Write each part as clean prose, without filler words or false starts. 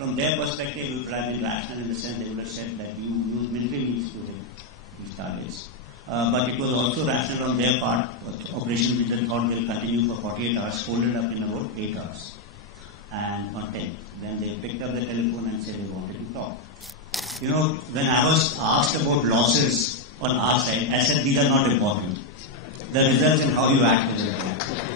from their perspective, it would have been rational in the sense they would have said that you use military means to hit these targets. But it was also rational on their part. Operation which they thought will continue for 48 hours, folded up in about 8 hours. And on 10th, then they picked up the telephone and said they wanted to talk. You know, when I was asked about losses on our side, I said these are not important. The results and how you act is important.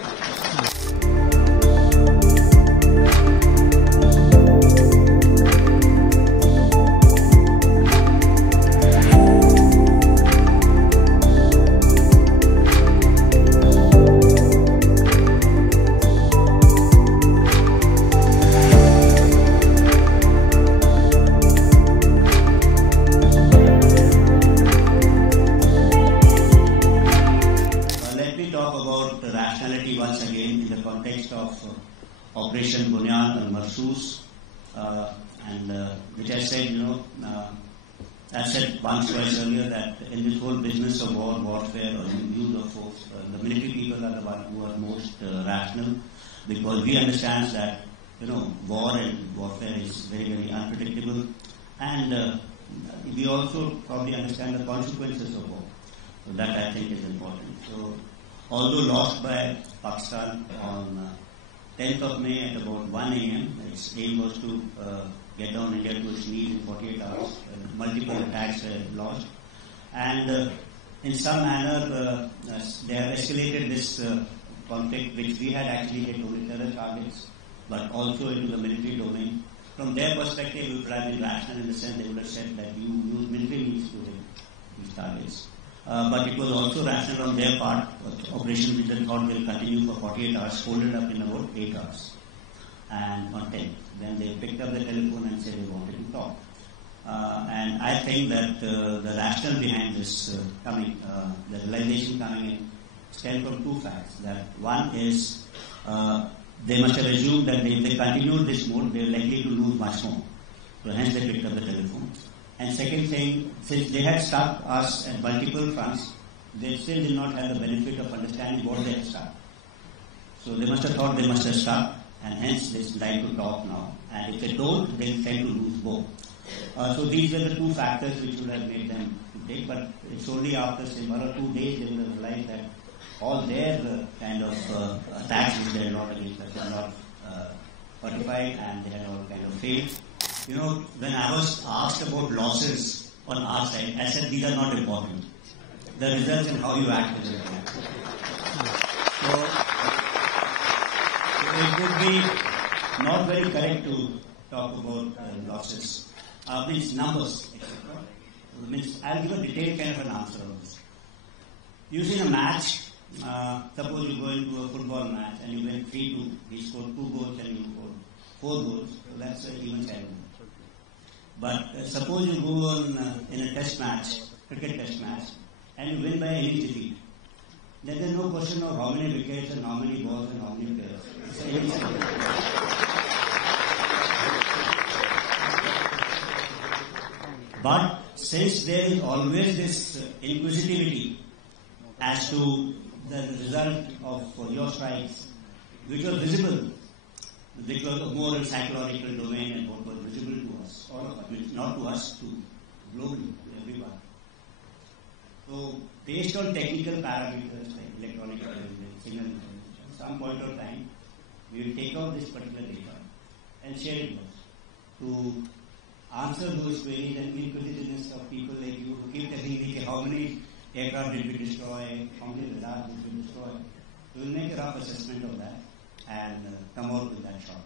Operation Bunyan and Marsus, which I said, I said once twice earlier that in this whole business of warfare, or use of force, the military people are the ones who are most rational, because we understand that, war and warfare is very, very unpredictable, and we also probably understand the consequences of war. So that I think is important. So, although lost by Pakistan on 10th of May at about 1 a.m. Its aim was to get down India to its knees in 48 hours. Multiple attacks were launched. And in some manner, they have escalated this conflict, which we had actually hit only terror targets, but also into the military domain. From their perspective, it would have been rational in the sense they would have said that you use military means to hit these targets. But it was also rational on their part. Operation which they thought will continue for 48 hours, folded up in about 8 hours. And on 10th, then they picked up the telephone and said they wanted to talk. And I think that the rationale behind this the realization coming in, stem from two facts. That one is they must have assumed that if they continued this mode, they were likely to lose much more. So hence they picked up the telephone. And second thing, since they had struck us at multiple fronts, they still did not have the benefit of understanding what they had struck. So they must have thought they must have struck, and hence they like to talk now. And if they don't, they tend to lose both. So these were the two factors which would have made them to take, but it's only after say 1 or 2 days they would have realized that all their kind of attacks which they had launched against us were not fortified, and they had all kind of failed. When I was asked about losses on our side, I said these are not important. The results and how you act is important. So it would be not very correct to talk about losses. Means numbers, etc. Means I'll give a detailed kind of an answer on this. Usually in a match, suppose you go into a football match and you win 3-2, he scored 2 goals and you scored 4 goals, so that's an even kind. But suppose you go on in a test match, cricket test match, and you win by any defeat. Then there's no question of how many wickets and how many balls and how many players. But since there is always this inquisitivity as to the result of your strikes, which was visible, which was a more psychological domain and what was visible to us, all of us, not to us, to globally, to everyone. So, based on technical parameters like electronic intelligence, signal intelligence, at some point of time, we will take out this particular data and share it with us to answer those queries and inquisitiveness of people like you who keep telling me how many aircraft did we destroy, how many radars did we destroy. So we'll make a rough assessment of that and come out with that short.